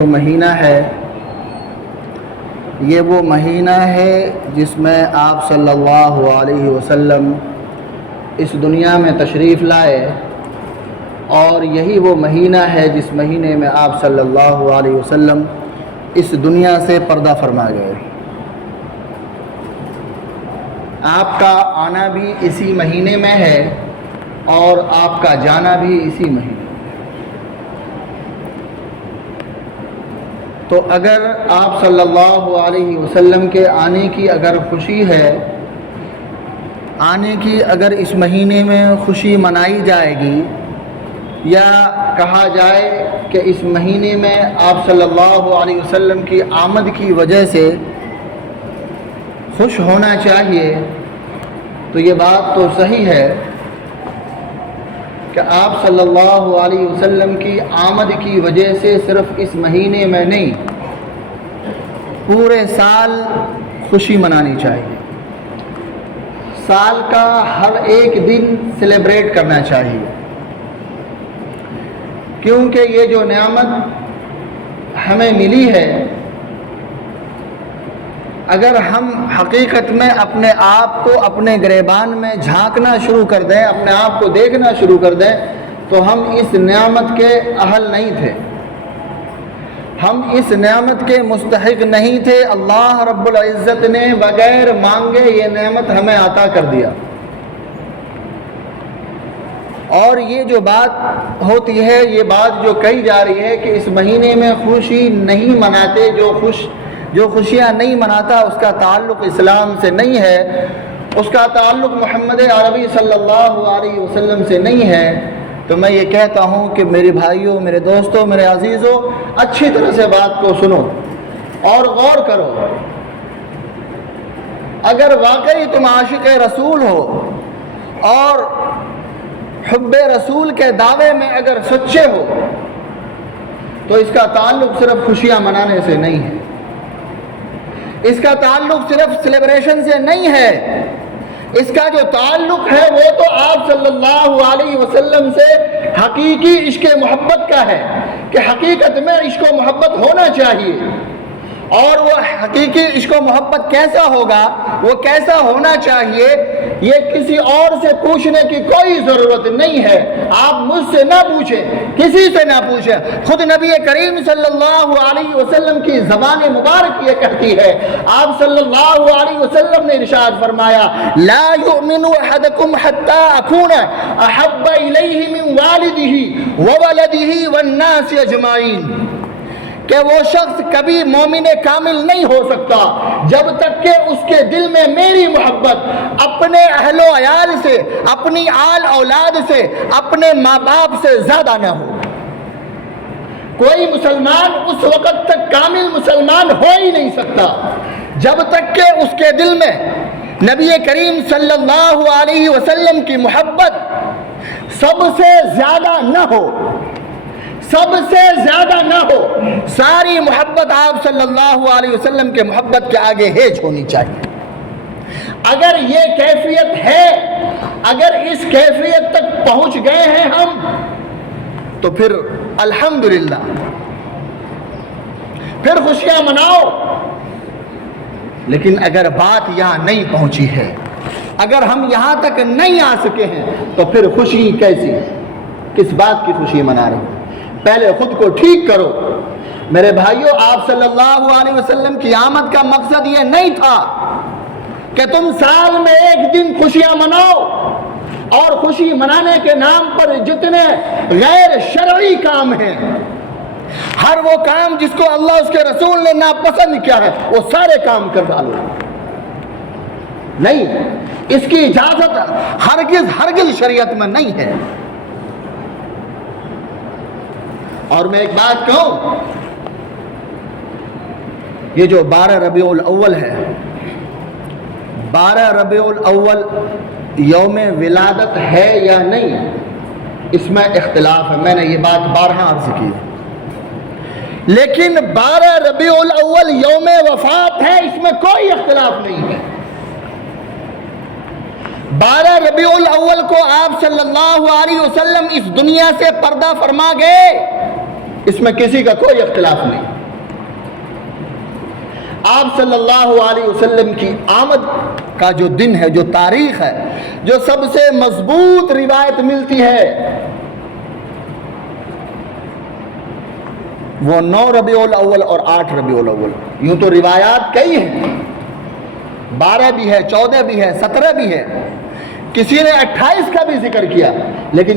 مہینہ ہے یہ وہ مہینہ ہے جس میں آپ صلی اللہ علیہ وسلم اس دنیا میں تشریف لائے، اور یہی وہ مہینہ ہے جس مہینے میں آپ صلی اللہ علیہ وسلم اس دنیا سے پردہ فرما گئے۔ آپ کا آنا بھی اسی مہینے میں ہے اور آپ کا جانا بھی اسی مہینے۔ تو اگر آپ صلی اللہ علیہ وسلم کے آنے کی اگر خوشی ہے، آنے کی اگر اس مہینے میں خوشی منائی جائے گی، یا کہا جائے کہ اس مہینے میں آپ صلی اللہ علیہ وسلم کی آمد کی وجہ سے خوش ہونا چاہیے، تو یہ بات تو صحیح ہے کہ آپ صلی اللہ علیہ وسلم کی آمد کی وجہ سے صرف اس مہینے میں نہیں، پورے سال خوشی منانی چاہیے۔ سال کا ہر ایک دن سیلیبریٹ کرنا چاہیے، کیونکہ یہ جو نعمت ہمیں ملی ہے، اگر ہم حقیقت میں اپنے آپ کو اپنے گریبان میں جھانکنا شروع کر دیں، اپنے آپ کو دیکھنا شروع کر دیں، تو ہم اس نعمت کے اہل نہیں تھے، ہم اس نعمت کے مستحق نہیں تھے۔ اللہ رب العزت نے بغیر مانگے یہ نعمت ہمیں عطا کر دیا۔ اور یہ جو بات ہوتی ہے، یہ بات جو کہی جا رہی ہے کہ اس مہینے میں خوشی نہیں مناتے، جو خوشیاں نہیں مناتا اس کا تعلق اسلام سے نہیں ہے، اس کا تعلق محمد عربی صلی اللہ علیہ وسلم سے نہیں ہے، تو میں یہ کہتا ہوں کہ میرے بھائیوں، میرے دوستوں، میرے عزیزوں، اچھی طرح سے بات کو سنو اور غور کرو۔ اگر واقعی تم عاشق رسول ہو اور حب رسول کے دعوے میں اگر سچے ہو، تو اس کا تعلق صرف خوشیاں منانے سے نہیں ہے، اس کا تعلق صرف سیلیبریشن سے نہیں ہے، اس کا جو تعلق ہے وہ تو آپ صلی اللہ علیہ وسلم سے حقیقی عشق محبت کا ہے، کہ حقیقت میں عشق و محبت ہونا چاہیے۔ اور وہ حقیقی عشق و محبت کیسا ہوگا، وہ کیسا ہونا چاہیے، یہ کسی اور سے پوچھنے کی کوئی ضرورت نہیں ہے۔ آپ مجھ سے نہ پوچھیں، کسی سے نہ پوچھیں، خود نبی کریم صلی اللہ علیہ وسلم کی زبان مبارک یہ کہتی ہے۔ آپ صلی اللہ علیہ وسلم نے ارشاد فرمایا، لا یؤمن احدکم حتی اکون احب الیہ من والدہ وولدہ والناس اجمعین، کہ وہ شخص کبھی مومن کامل نہیں ہو سکتا جب تک کہ اس کے دل میں میری محبت اپنے اہل و عیال سے، اپنی آل اولاد سے، اپنے ماں باپ سے زیادہ نہ ہو۔ کوئی مسلمان اس وقت تک کامل مسلمان ہو ہی نہیں سکتا جب تک کہ اس کے دل میں نبی کریم صلی اللہ علیہ وسلم کی محبت سب سے زیادہ نہ ہو، سب سے زیادہ نہ ہو۔ ساری محبت آپ صلی اللہ علیہ وسلم کے محبت کے آگے ہیج ہونی چاہیے۔ اگر یہ کیفیت ہے، اگر اس کیفیت تک پہنچ گئے ہیں ہم، تو پھر الحمدللہ، پھر خوشیاں مناؤ۔ لیکن اگر بات یہاں نہیں پہنچی ہے، اگر ہم یہاں تک نہیں آ سکے ہیں، تو پھر خوشی کیسی، کس بات کی خوشی منا رہے ہیں؟ پہلے خود کو ٹھیک کرو۔ میرے بھائیوں، آپ صلی اللہ علیہ وسلم کی آمد کا مقصد یہ نہیں تھا کہ تم سال میں ایک دن خوشیاں مناؤ، اور خوشی منانے کے نام پر جتنے غیر شرعی کام ہیں، ہر وہ کام جس کو اللہ اس کے رسول نے ناپسند کیا ہے، وہ سارے کام کر ڈالو۔ نہیں، اس کی اجازت ہرگز شریعت میں نہیں ہے۔ اور میں ایک بات کہوں، یہ جو 12 ربیع الاول ہے، 12 ربیع الاول یوم ولادت ہے یا نہیں، اس میں اختلاف ہے، میں نے یہ بات بارہا عرض کی، لیکن 12 ربیع الاول یوم وفات ہے، اس میں کوئی اختلاف نہیں ہے۔ 12 ربیع الاول کو آپ صلی اللہ علیہ وسلم اس دنیا سے پردہ فرما گئے، اس میں کسی کا کوئی اختلاف نہیں۔ آپ صلی اللہ علیہ وسلم کی آمد کا جو دن ہے، جو تاریخ ہے، جو سب سے مضبوط روایت ملتی ہے، وہ 9 ربیع الاول اور 8 ربیع الاول۔ یوں تو روایات کئی ہیں، 12 بھی ہے، 14 بھی ہے، 17 بھی ہے، کسی نے 28 کا بھی ذکر کیا، لیکن